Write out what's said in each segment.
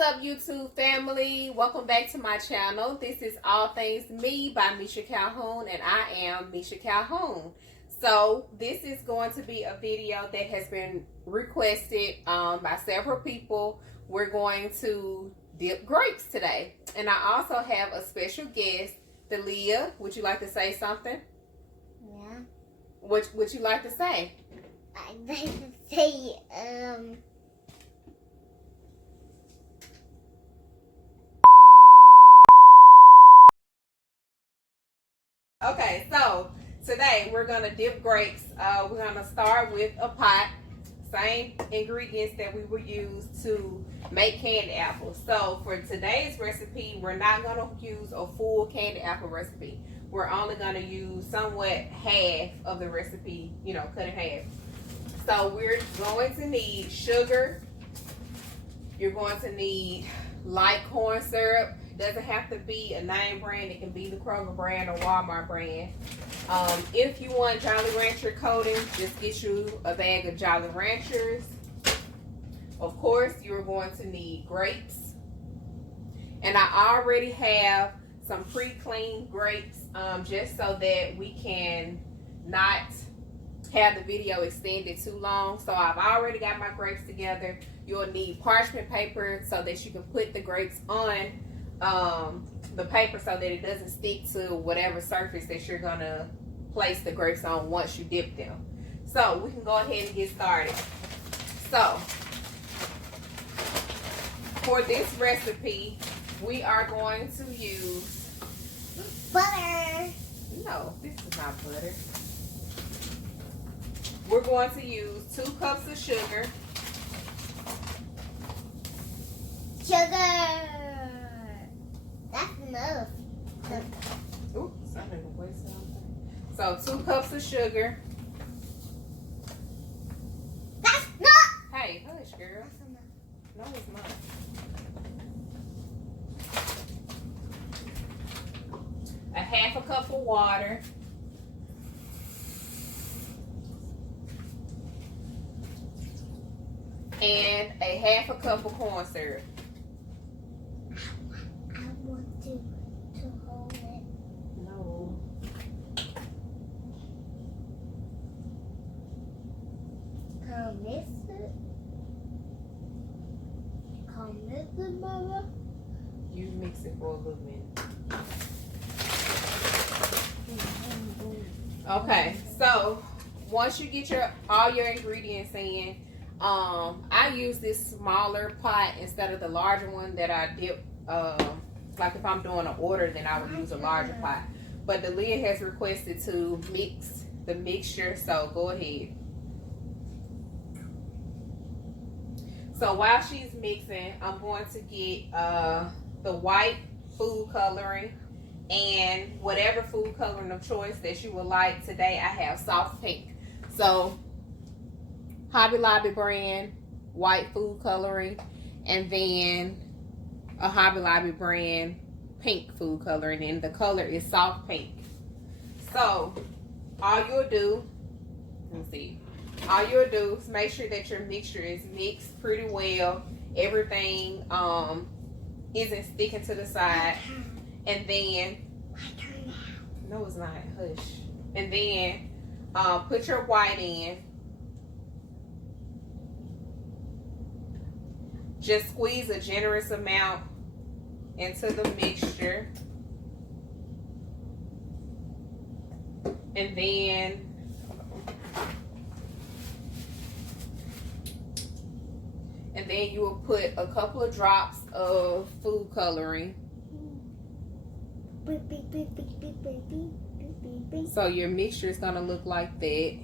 up, YouTube family? Welcome back to my channel. This is All Things Me by Misha Calhoun, and I am Misha Calhoun. So this is going to be a video that has been requested by several people. We're going to dip grapes today, and I also have a special guest, Delia. Would you like to say something? Yeah. What would you like to say? I'd like to say, Okay, so today we're gonna dip grapes. We're gonna start with a pot, same ingredients that we would use to make candy apples. So for today's recipe, we're not gonna use a full candy apple recipe. We're only gonna use somewhat half of the recipe, cut in half. So we're going to need sugar. You're going to need light corn syrup. Doesn't have to be a name brand. It can be the Kroger brand or Walmart brand. If you want Jolly Rancher coating, just get you a bag of Jolly Ranchers. Of course, you're going to need grapes. And I already have some pre-cleaned grapes just so that we can not have the video extended too long. So I've already got my grapes together. You'll need parchment paper so that you can put the grapes on the paper so that it doesn't stick to whatever surface that you're gonna place the grapes on once you dip them. So we can go ahead and get started. So for this recipe, we are going to use butter. No, this is not butter. We're going to use 2 cups of sugar. Sugar. That's enough. Ooh, something to waste something. So 2 cups of sugar. That's not. Hey, hush, girl. No, it's not. A half a cup of water. And a half a cup of corn syrup. I want to hold it. No. Can I mix it? Can I mix it, Mama? You mix it for a little minute. Okay, so once you get all your ingredients in, I use this smaller pot instead of the larger one that I dip. Like if I'm doing an order, then I would use a larger pot. But Delia has requested to mix the mixture, so go ahead. So while she's mixing, I'm going to get the white food coloring and whatever food coloring of choice that you would like. Today I have soft pink. So Hobby Lobby brand white food coloring, and then a Hobby Lobby brand pink food coloring, and the color is soft pink. So all you'll do, all you'll do is make sure that your mixture is mixed pretty well. Everything isn't sticking to the side. And then, no it's not, hush. And then put your white in. Just squeeze a generous amount into the mixture. And then you will put a couple of drops of food coloring. So your mixture is going to look like that.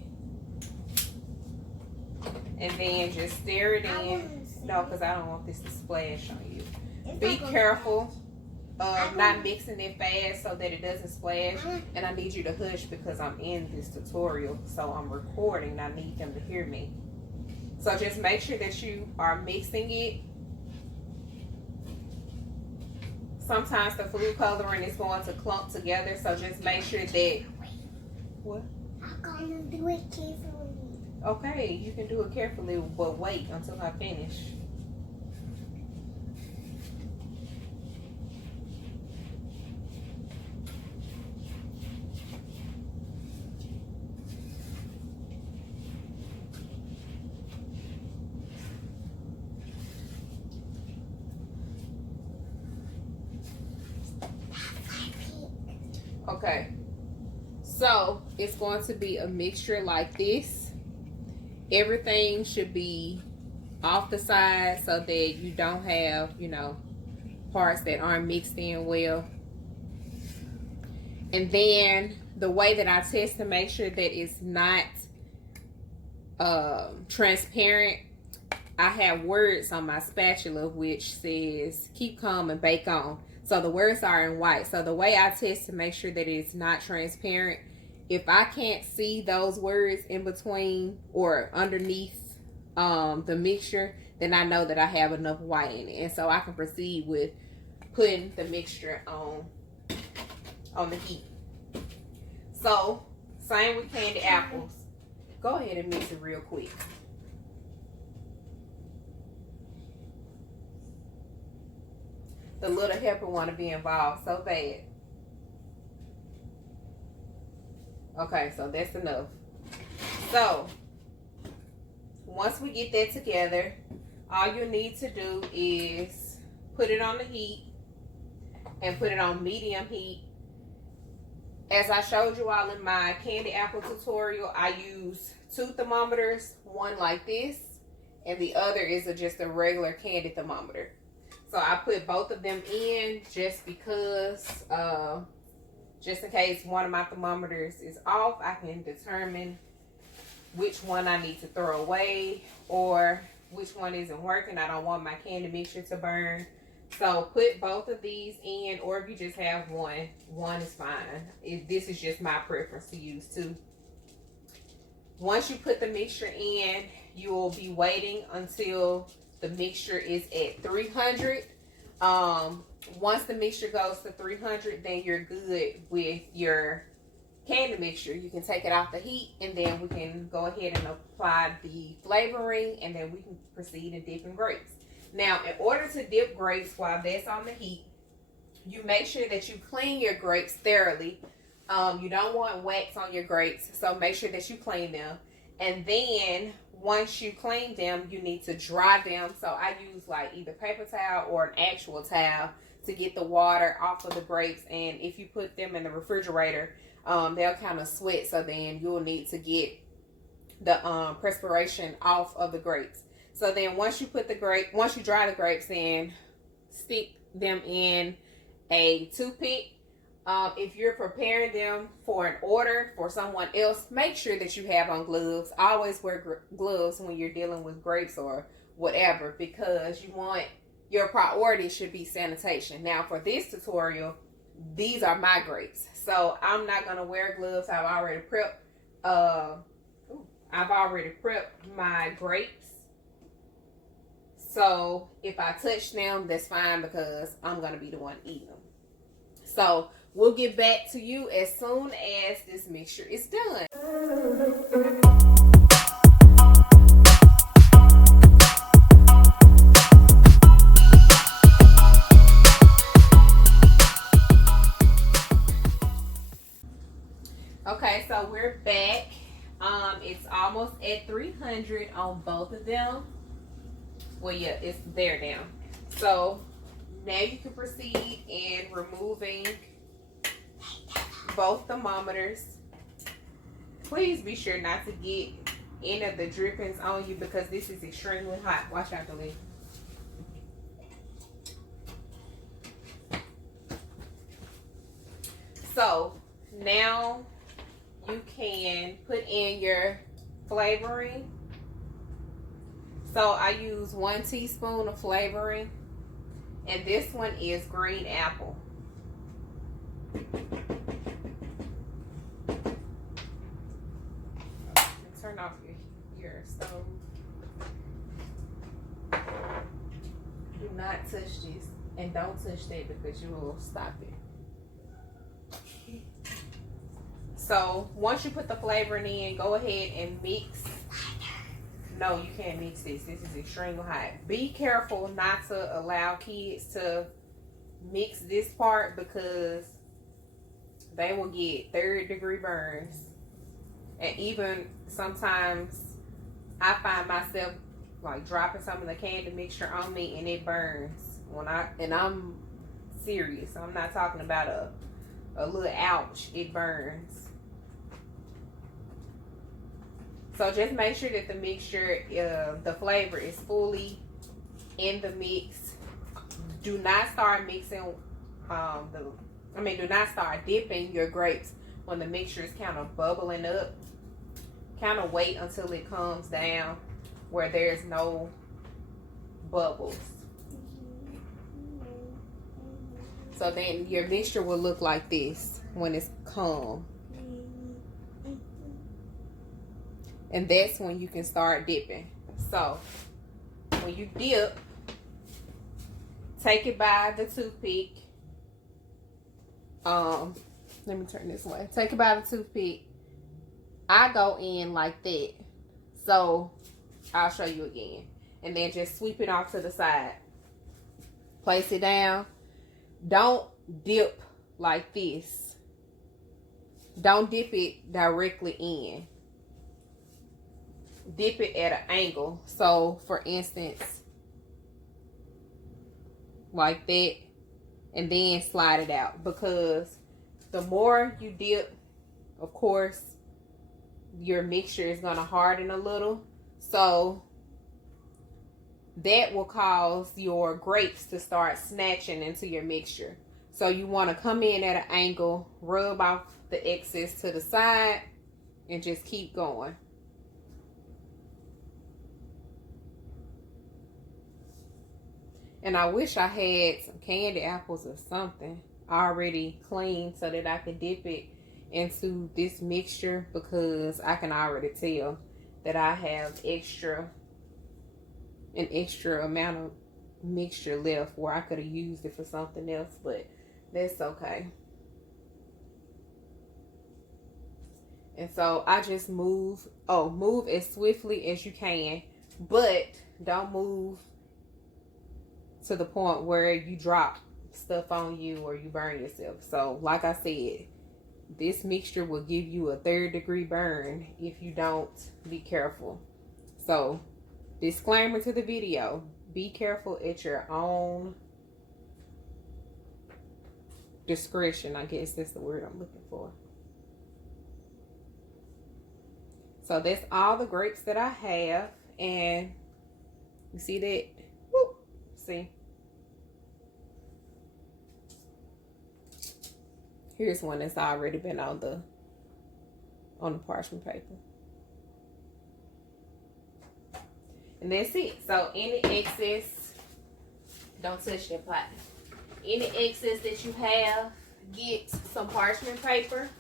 And then just stir it in. No, because I don't want this to splash on you. Be careful of not mixing it fast so that it doesn't splash. And I need you to hush because I'm in this tutorial. So I'm recording and I need them to hear me. So just make sure that you are mixing it. Sometimes the food coloring is going to clump together. So just make sure that... What? I'm going to do it carefully. Okay, you can do it carefully, but wait until I finish. Okay, so it's going to be a mixture like this. Everything should be off the side so that you don't have, you know, parts that aren't mixed in well. And then the way that I test to make sure that it's not transparent, I have words on my spatula which says keep calm and bake on. So the words are in white. So the way I test to make sure that it's not transparent, if I can't see those words in between or underneath the mixture, then I know that I have enough white in it. And so I can proceed with putting the mixture on the heat. So same with candy apples. Go ahead and mix it real quick. The little helper want to be involved so bad. Okay, so that's enough. So once we get that together, all you need to do is put it on the heat and put it on medium heat. As I showed you all in my candy apple tutorial, I use 2 thermometers, one like this, and the other is just a regular candy thermometer. So I put both of them in just because, just in case one of my thermometers is off, I can determine which one I need to throw away or which one isn't working. I don't want my candy mixture to burn. So put both of these in, or if you just have one is fine. This is just my preference to use 2. Once you put the mixture in, you will be waiting until the mixture is at 300. Once the mixture goes to 300, then you're good with your candy mixture. You can take it off the heat, and then we can go ahead and apply the flavoring, and then we can proceed in dipping grapes. Now, in order to dip grapes while that's on the heat, you make sure that you clean your grapes thoroughly. You don't want wax on your grapes, so make sure that you clean them. And then once you clean them, you need to dry them. So I use like either paper towel or an actual towel to get the water off of the grapes. And if you put them in the refrigerator, they'll kind of sweat. So then you'll need to get the perspiration off of the grapes. So then once you dry the grapes, then stick them in a toothpick. If you're preparing them for an order for someone else, make sure that you have on gloves. Always wear gloves when you're dealing with grapes or whatever, because your priority should be sanitation. Now for this tutorial, these are my grapes, so I'm not gonna wear gloves. I've already prepped my grapes. So if I touch them, that's fine because I'm going to be the one eating them. So we'll get back to you as soon as this mixture is done. Okay, so we're back. It's almost at 300 on both of them. Well, yeah, it's there now. So now you can proceed in removing both thermometers. Please be sure not to get any of the drippings on you because this is extremely hot. Watch out, Delete. So now you can put in your flavoring. So I use 1 teaspoon of flavoring, and this one is green apple. Turn off your stove. Do not touch this, and don't touch that because you will stop it. So once you put the flavoring in, go ahead and mix. No, you can't mix this. This is extremely hot. Be careful not to allow kids to mix this part because they will get 3rd-degree burns. And even sometimes I find myself like dropping some of the candy mixture on me and it burns. And I'm serious. I'm not talking about a little ouch, it burns. So just make sure that the mixture, the flavor is fully in the mix. Do not start mixing do not start dipping your grapes when the mixture is kind of bubbling up. Kind of wait until it comes down where there's no bubbles. So then your mixture will look like this when it's calm. And that's when you can start dipping. So when you dip, take it by the toothpick. Let me turn this way. Take it by the toothpick. I go in like that. So I'll show you again. And then just sweep it off to the side. Place it down. Don't dip like this. Don't dip it directly in. Dip it at an angle. So for instance, like that, and then slide it out, because the more you dip, of course, your mixture is going to harden a little. So that will cause your grapes to start snatching into your mixture. So you want to come in at an angle, rub off the excess to the side, and just keep going. And I wish I had some candy apples or something already clean so that I could dip it into this mixture, because I can already tell that I have an extra amount of mixture left where I could have used it for something else, but that's okay. And so I just move as swiftly as you can, but don't move to the point where you drop stuff on you or you burn yourself. So like I said, this mixture will give you a 3rd-degree burn if you don't be careful. So disclaimer to the video, be careful at your own discretion. I guess that's the word I'm looking for. So that's all the grapes that I have. And you see that? Whoop, see? Here's one that's already been on the parchment paper. And that's it. So any excess, don't touch that pot. Any excess that you have, get some parchment paper.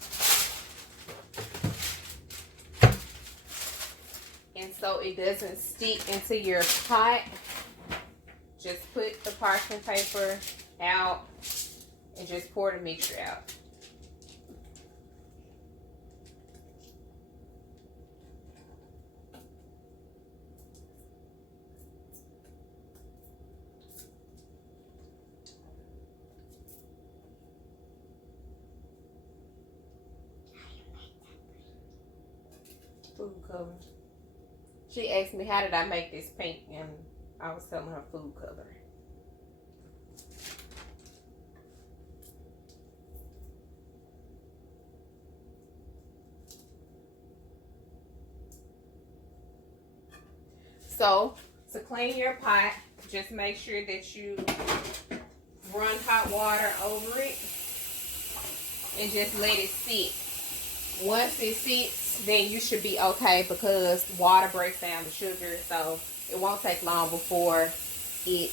And so it doesn't stick into your pot, just put the parchment paper out and just pour the mixture out. Food cover. She asked me, how did I make this pink? And I was telling her food cover. So, to clean your pot, just make sure that you run hot water over it and just let it sit. Once it sits, then you should be okay, because water breaks down the sugar, so it won't take long before it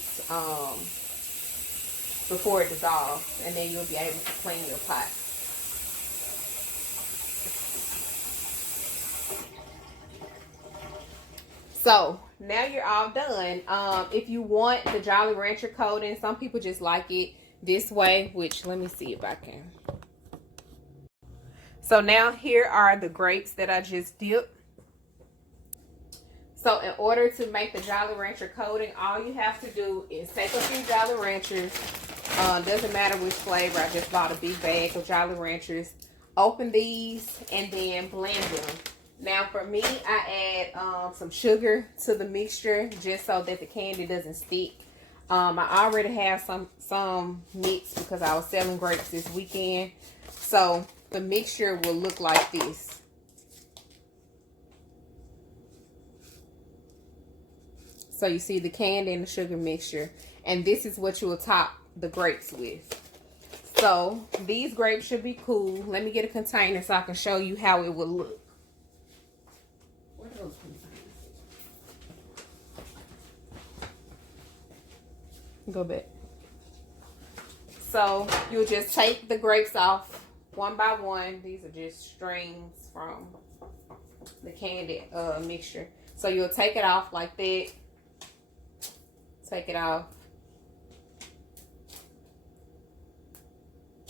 dissolves, and then you'll be able to clean your pot. So now you're all done. If you want the Jolly Rancher coating, some people just like it this way, which let me see if I can. So now here are the grapes that I just dipped. So in order to make the Jolly Rancher coating, all you have to do is take a few Jolly Ranchers. Doesn't matter which flavor. I just bought a big bag of Jolly Ranchers. Open these and then blend them. Now for me, I add some sugar to the mixture just so that the candy doesn't stick. I already have some mixed because I was selling grapes this weekend. So the mixture will look like this. So you see the candy and the sugar mixture. And this is what you will top the grapes with. So these grapes should be cool. Let me get a container so I can show you how it will look. What are those containers? Go back. So you'll just take the grapes off one by one. These are just strings from the candy mixture. So you'll take it off like that. Take it off.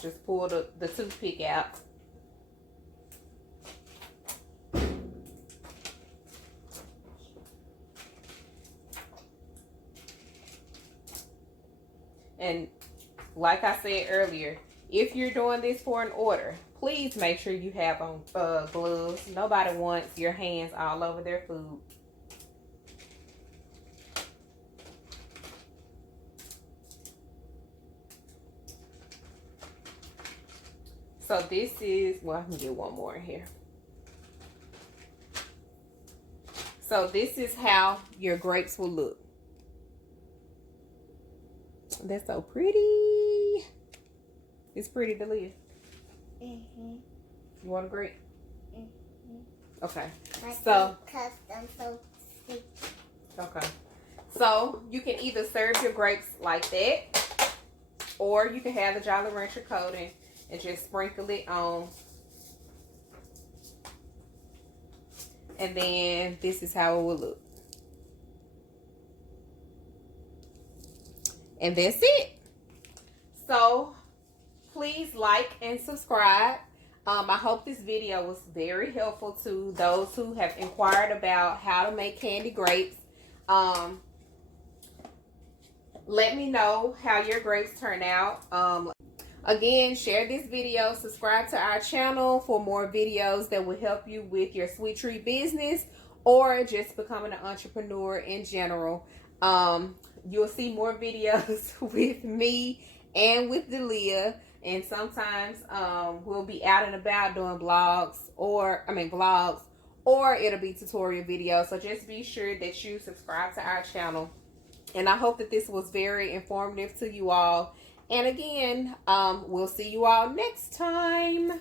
Just pull the toothpick out. And like I said earlier, if you're doing this for an order, please make sure you have on gloves. Nobody wants your hands all over their food. So this is, well, I can get one more in here. So this is how your grapes will look. That's so pretty. It's pretty to live. You want a grape? Okay. So custom so sticky. Okay. So you can either serve your grapes like that, or you can have the Jolly Rancher coating and just sprinkle it on. And then this is how it will look. And that's it. So please like and subscribe. I hope this video was very helpful to those who have inquired about how to make candy grapes. Let me know how your grapes turn out. Again, share this video, subscribe to our channel for more videos that will help you with your sweet treat business or just becoming an entrepreneur in general. You'll see more videos with me and with Delia, and sometimes we'll be out and about doing vlogs, or it'll be tutorial videos. So just be sure that you subscribe to our channel. And I hope that this was very informative to you all. And again, we'll see you all next time.